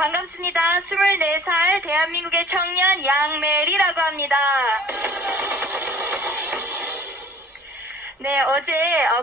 반갑습니다. 24살 대한민국의 청년 양메리라고 합니다. 네, 어제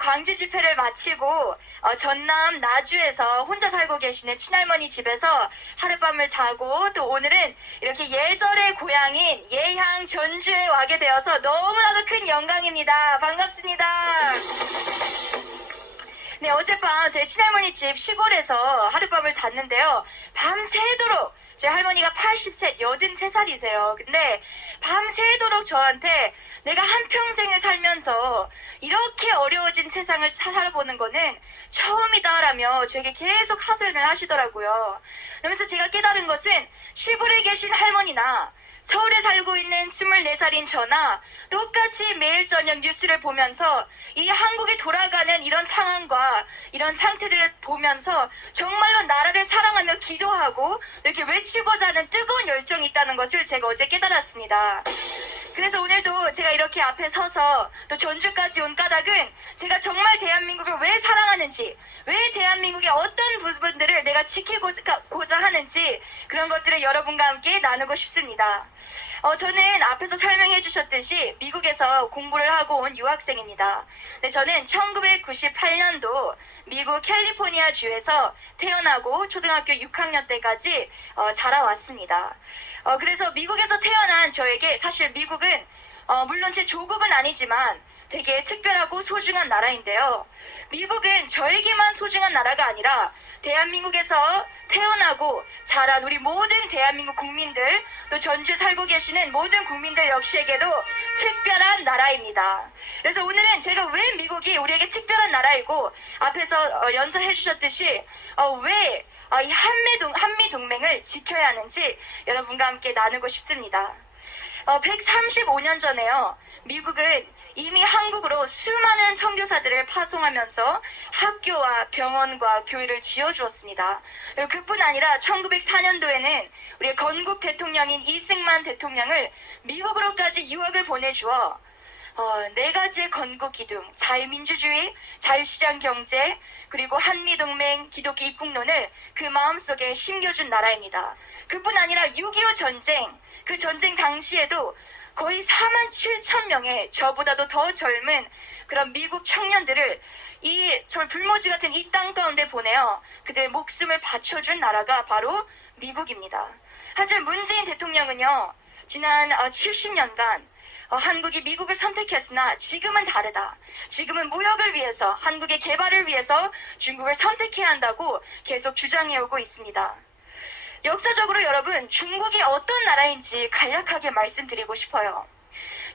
광주 집회를 마치고 전남 나주에서 혼자 살고 계시는 친할머니 집에서 하룻밤을 자고 또 오늘은 이렇게 예절의 고향인 예향 전주에 와게 되어서 너무나도 큰 영광입니다. 반갑습니다. 네, 어젯밤 저희 친할머니 집 시골에서 하룻밤을 잤는데요. 밤새도록 저희 할머니가 80세, 83살이세요. 근데 밤새도록 저한테 내가 한평생을 살면서 이렇게 어려워진 세상을 살아보는 거는 처음이다라며 저에게 계속 하소연을 하시더라고요. 그러면서 제가 깨달은 것은 시골에 계신 할머니나 서울에 살고 있는 24살인 저나 똑같이 매일 저녁 뉴스를 보면서 이 한국이 돌아가는 이런 상황과 이런 상태들을 보면서 정말로 나라를 사랑하며 기도하고 이렇게 외치고자 하는 뜨거운 열정이 있다는 것을 제가 어제 깨달았습니다. 그래서 오늘도 제가 이렇게 앞에 서서 또 전주까지 온 까닭은 제가 정말 대한민국을 왜 사랑하는지, 왜 대한민국의 어떤 부분들을 내가 지키고자 하는지 그런 것들을 여러분과 함께 나누고 싶습니다. 저는 앞에서 설명해 주셨듯이 미국에서 공부를 하고 온 유학생입니다. 네, 저는 1998년도 미국 캘리포니아 주에서 태어나고 초등학교 6학년 때까지 자라왔습니다. 그래서 미국에서 태어난 저에게 사실 미국은 물론 제 조국은 아니지만 되게 특별하고 소중한 나라인데요. 미국은 저에게만 소중한 나라가 아니라 대한민국에서 태어나고 자란 우리 모든 대한민국 국민들, 또 전주에 살고 계시는 모든 국민들 역시에게도 특별한 나라입니다. 그래서 오늘은 제가 왜 미국이 우리에게 특별한 나라이고 앞에서 연설해 주셨듯이 왜 이 한미동맹을 지켜야 하는지 여러분과 함께 나누고 싶습니다. 135년 전에요. 미국은 이미 한국으로 수많은 선교사들을 파송하면서 학교와 병원과 교회를 지어주었습니다. 그뿐 아니라 1904년도에는 우리 건국 대통령인 이승만 대통령을 미국으로까지 유학을 보내주어 4가지의 건국 기둥, 자유민주주의, 자유시장 경제, 그리고 한미동맹, 기독교 입국론을 그 마음속에 심겨준 나라입니다. 그뿐 아니라 6.25 전쟁, 그 전쟁 당시에도 거의 47,000명의 저보다도 더 젊은 그런 미국 청년들을 이 정말 불모지 같은 이 땅 가운데 보내어 그들의 목숨을 바쳐준 나라가 바로 미국입니다. 하지만 문재인 대통령은요, 지난 70년간 한국이 미국을 선택했으나 지금은 다르다. 지금은 무역을 위해서, 한국의 개발을 위해서 중국을 선택해야 한다고 계속 주장해오고 있습니다. 역사적으로 여러분, 중국이 어떤 나라인지 간략하게 말씀드리고 싶어요.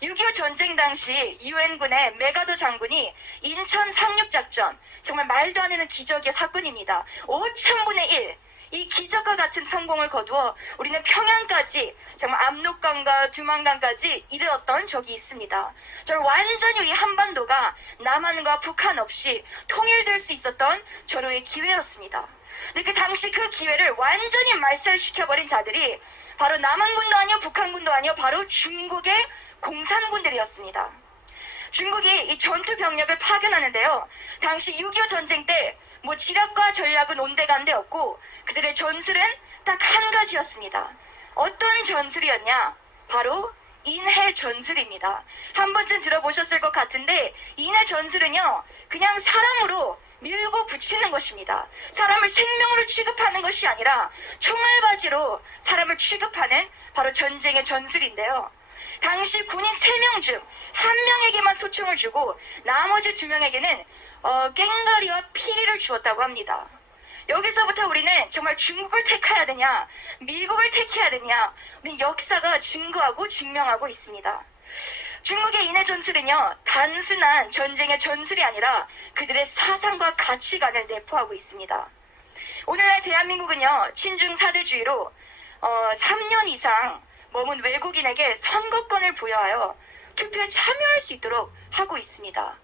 6.25 전쟁 당시 유엔군의 메가도 장군이 인천 상륙작전, 정말 말도 안 되는 기적의 사건입니다. 5,000분의 1, 이 기적과 같은 성공을 거두어 우리는 평양까지, 정말 압록강과 두만강까지 이르렀던 적이 있습니다. 정말 완전히 우리 한반도가 남한과 북한 없이 통일될 수 있었던 절호의 기회였습니다. 근데 그 당시 그 기회를 완전히 말살시켜버린 자들이 바로 남한군도 아니요 북한군도 아니요 바로 중국의 공산군들이었습니다. 중국이 이 전투 병력을 파견하는데요, 당시 6.25 전쟁 때 지략과 전략은 온데간데였고 그들의 전술은 딱 한 가지였습니다. 어떤 전술이었냐? 바로 인해 전술입니다. 한 번쯤 들어보셨을 것 같은데 인해 전술은요, 그냥 사람으로 밀고 붙이는 것입니다. 사람을 생명으로 취급하는 것이 아니라 총알바지로 사람을 취급하는 바로 전쟁의 전술인데요. 당시 군인 3명 중 1명에게만 소총을 주고 나머지 2명에게는 꽹가리와 피리를 주었다고 합니다. 여기서부터 우리는 정말 중국을 택해야 되냐, 미국을 택해야 되냐, 우리 역사가 증거하고 증명하고 있습니다. 중국의 인해 전술은요, 단순한 전쟁의 전술이 아니라 그들의 사상과 가치관을 내포하고 있습니다. 오늘날 대한민국은요, 친중 사대주의로 3년 이상 머문 외국인에게 선거권을 부여하여 투표에 참여할 수 있도록 하고 있습니다.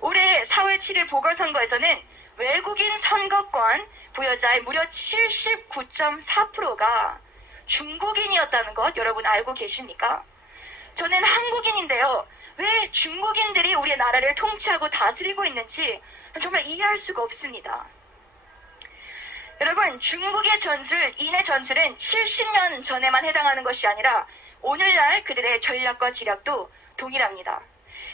올해 4월 7일 보궐선거에서는 외국인 선거권 부여자의 무려 79.4%가 중국인이었다는 것 여러분 알고 계십니까? 저는 한국인인데요, 왜 중국인들이 우리의 나라를 통치하고 다스리고 있는지 정말 이해할 수가 없습니다. 여러분, 중국의 전술, 인의 전술은 70년 전에만 해당하는 것이 아니라 오늘날 그들의 전략과 지략도 동일합니다.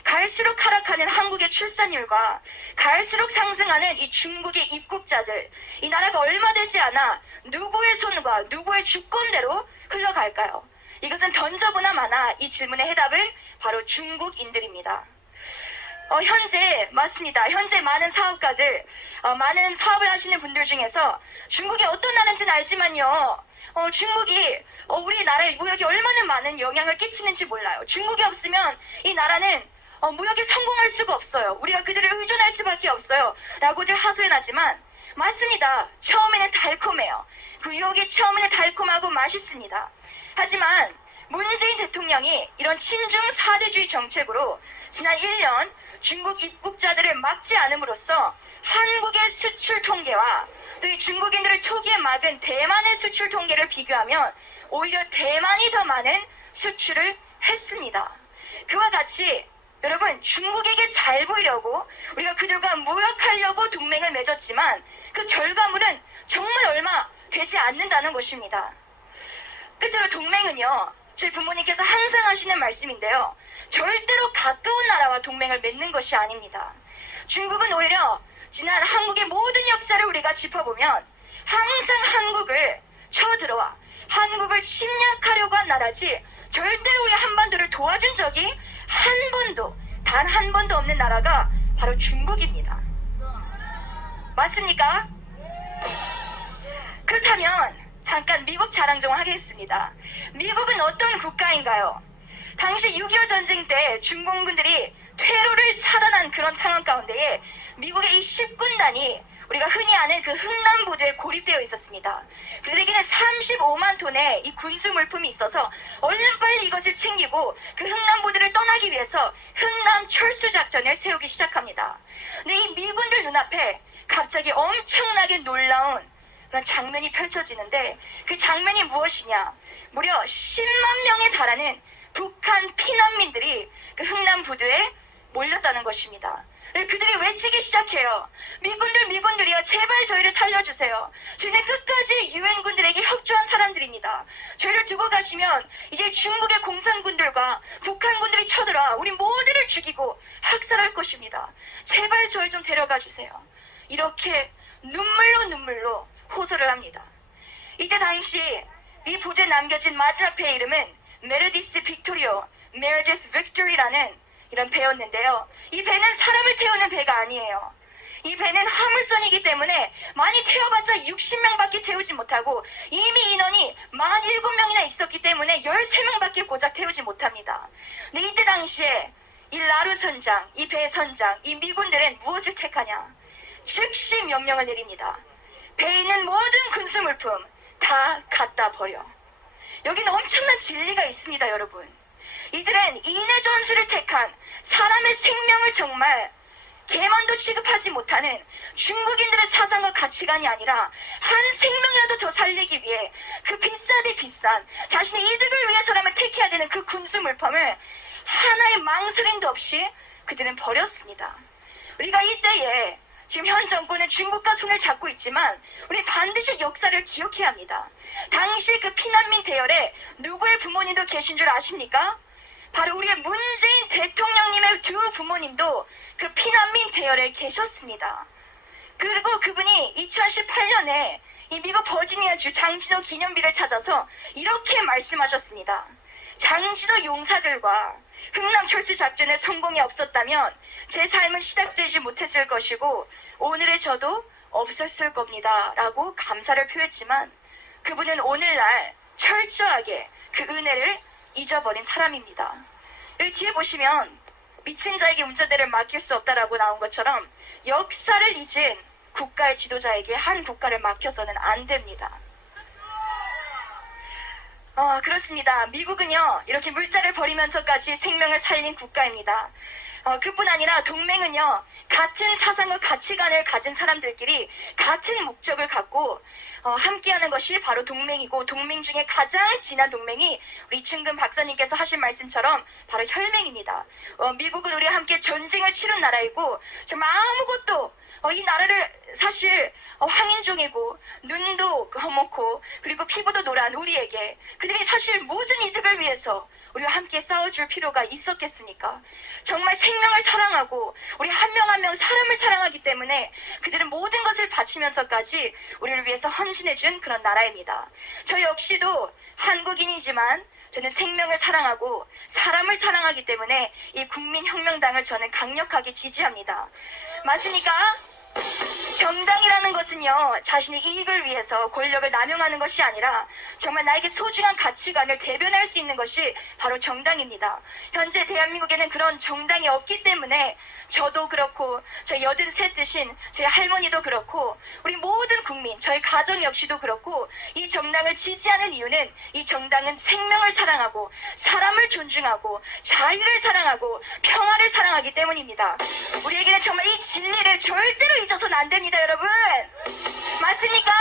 갈수록 하락하는 한국의 출산율과 갈수록 상승하는 이 중국의 입국자들, 이 나라가 얼마 되지 않아 누구의 손과 누구의 주권대로 흘러갈까요? 이것은 던져보나 마나 이 질문의 해답은 바로 중국인들입니다. 현재 맞습니다. 현재 많은 사업가들, 많은 사업을 하시는 분들 중에서 중국이 어떤 나라인지는 알지만요. 중국이 우리나라의 무역에 얼마나 많은 영향을 끼치는지 몰라요. 중국이 없으면 이 나라는 무역에 성공할 수가 없어요. 우리가 그들을 의존할 수밖에 없어요. 라고들 하소연하지만 맞습니다. 처음에는 달콤해요. 그 유혹이 처음에는 달콤하고 맛있습니다. 하지만 문재인 대통령이 이런 친중 사대주의 정책으로 지난 1년 중국 입국자들을 막지 않음으로써 한국의 수출 통계와 또 이 중국인들을 초기에 막은 대만의 수출 통계를 비교하면 오히려 대만이 더 많은 수출을 했습니다. 그와 같이 여러분, 중국에게 잘 보이려고 우리가 그들과 무역하려고 동맹을 맺었지만 그 결과물은 정말 얼마 되지 않는다는 것입니다. 끝으로 동맹은요, 저희 부모님께서 항상 하시는 말씀인데요, 절대로 가까운 나라와 동맹을 맺는 것이 아닙니다. 중국은 오히려 지난 한국의 모든 역사를 우리가 짚어보면 항상 한국을 쳐들어와 한국을 침략하려고 한 나라지 절대로 우리 한반도를 도와준 적이 단 한 번도 없는 나라가 바로 중국입니다. 맞습니까? 그렇다면 잠깐 미국 자랑 좀 하겠습니다. 미국은 어떤 국가인가요? 당시 6.25 전쟁 때 중공군들이 퇴로를 차단한 그런 상황 가운데에 미국의 이 10군단이 우리가 흔히 아는 그 흥남보도에 고립되어 있었습니다. 그들에게는 35만 톤의 이 군수 물품이 있어서 얼른 빨리 이것을 챙기고 그 흥남보도를 떠나기 위해서 흥남 철수 작전을 세우기 시작합니다. 근데 이 미군들 눈앞에 갑자기 엄청나게 놀라운 그런 장면이 펼쳐지는데 그 장면이 무엇이냐? 무려 10만 명에 달하는 북한 피난민들이 그 흥남부두에 몰렸다는 것입니다. 그들이 외치기 시작해요. 미군들이요, 제발 저희를 살려주세요. 저희는 끝까지 유엔군들에게 협조한 사람들입니다. 저희를 두고 가시면 이제 중국의 공산군들과 북한군들이 쳐들어와 우리 모두를 죽이고 학살할 것입니다. 제발 저희 좀 데려가 주세요. 이렇게 눈물로 호소를 합니다. 이때 당시 이 보도에 남겨진 마지막 배의 이름은 메르디스 빅토리오, 메르디스 빅토리라는 이런 배였는데요. 이 배는 사람을 태우는 배가 아니에요. 이 배는 화물선이기 때문에 많이 태워봤자 60명밖에 태우지 못하고 이미 인원이 47명이나 있었기 때문에 13명밖에 고작 태우지 못합니다. 근데 이때 당시에 이 라루 선장, 이 배 선장, 이 미군들은 무엇을 택하냐? 즉시 명령을 내립니다. 배에 있는 모든 군수물품 다 갖다 버려. 여기는 엄청난 진리가 있습니다, 여러분. 이들은 인의 전술을 택한 사람의 생명을 정말 개만도 취급하지 못하는 중국인들의 사상과 가치관이 아니라 한 생명이라도 더 살리기 위해 그 비싸디 비싼 자신의 이득을 위해서라면 택해야 되는 그 군수 물품을 하나의 망설임도 없이 그들은 버렸습니다. 우리가 이때에 지금 현 정권은 중국과 손을 잡고 있지만 우리 반드시 역사를 기억해야 합니다. 당시 그 피난민 대열에 누구의 부모님도 계신 줄 아십니까? 바로 우리의 문재인 대통령님의 두 부모님도 그 피난민 대열에 계셨습니다. 그리고 그분이 2018년에 이 미국 버지니아주 장진호 기념비를 찾아서 이렇게 말씀하셨습니다. 장진호 용사들과 흥남 철수 작전의 성공이 없었다면 제 삶은 시작되지 못했을 것이고 오늘의 저도 없었을 겁니다. 라고 감사를 표했지만 그분은 오늘날 철저하게 그 은혜를 잊어버린 사람입니다. 여기 뒤에 보시면 미친 자에게 운전대를 맡길 수 없다라고 나온 것처럼 역사를 잊은 국가의 지도자에게 한 국가를 맡겨서는 안 됩니다. 그렇습니다. 미국은요, 이렇게 물자를 버리면서까지 생명을 살린 국가입니다. 그뿐 아니라 동맹은요, 같은 사상과 가치관을 가진 사람들끼리 같은 목적을 갖고 함께하는 것이 바로 동맹이고, 동맹 중에 가장 진한 동맹이 우리 이충근 박사님께서 하신 말씀처럼 바로 혈맹입니다. 미국은 우리와 함께 전쟁을 치른 나라이고 정말 아무것도 이 나라를 사실 황인종이고 눈도 허옇고 그리고 피부도 노란 우리에게 그들이 사실 무슨 이득을 위해서 우리와 함께 싸워줄 필요가 있었겠습니까? 정말 생명을 사랑하고 우리 한 명 한 명 사람을 사랑하기 때문에 그들은 모든 것을 바치면서까지 우리를 위해서 헌신해준 그런 나라입니다. 저 역시도 한국인이지만 저는 생명을 사랑하고 사람을 사랑하기 때문에 이 국민혁명당을 저는 강력하게 지지합니다. 맞습니까? 정당이라는 것은요, 자신의 이익을 위해서 권력을 남용하는 것이 아니라 정말 나에게 소중한 가치관을 대변할 수 있는 것이 바로 정당입니다. 현재 대한민국에는 그런 정당이 없기 때문에 저도 그렇고 저희 83 뜻인 저희 할머니도 그렇고 우리 모든 국민, 저희 가정 역시도 그렇고 이 정당을 지지하는 이유는 이 정당은 생명을 사랑하고 사람을 존중하고 자유를 사랑하고 평화를 사랑하기 때문입니다. 우리에게는 정말 이 진리를 절대로 잊어서는 안 됩니다, 여러분. 맞습니까?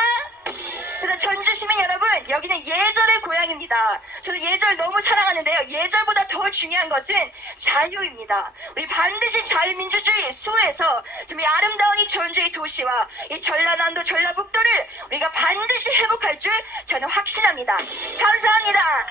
그래서 전주시민 여러분, 여기는 예절의 고향입니다. 저도 예절 너무 사랑하는데요, 예절보다 더 중요한 것은 자유입니다. 우리 반드시 자유민주주의 수호해서 좀 이 아름다운 이 전주의 도시와 이 전라남도 전라북도를 우리가 반드시 회복할 줄 저는 확신합니다. 감사합니다.